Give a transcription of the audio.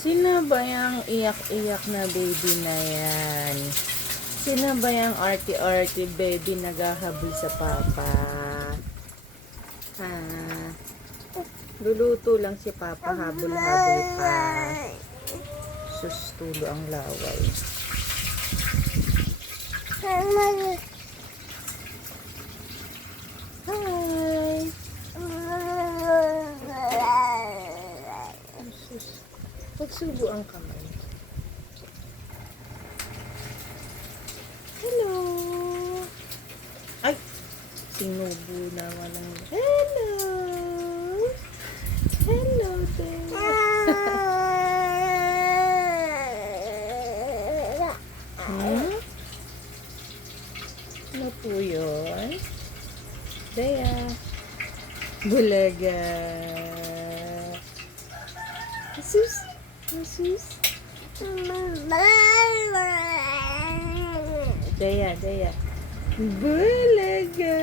Sino ba yung iyak-iyak na baby na yan? Sino ba yung arty-arty baby naghahabol sa papa? Ha? Luluto lang si papa, habol-habol pa. Sus, tulo ang laway. Hi! Sus, pagsubo ang kamay. Hello! Ay! Sinubo naman ang... Hello! Hello there! Hmm? Ano po yun? Daya. Bulaga. Asus. Asus. Daya, Daya. Bulaga.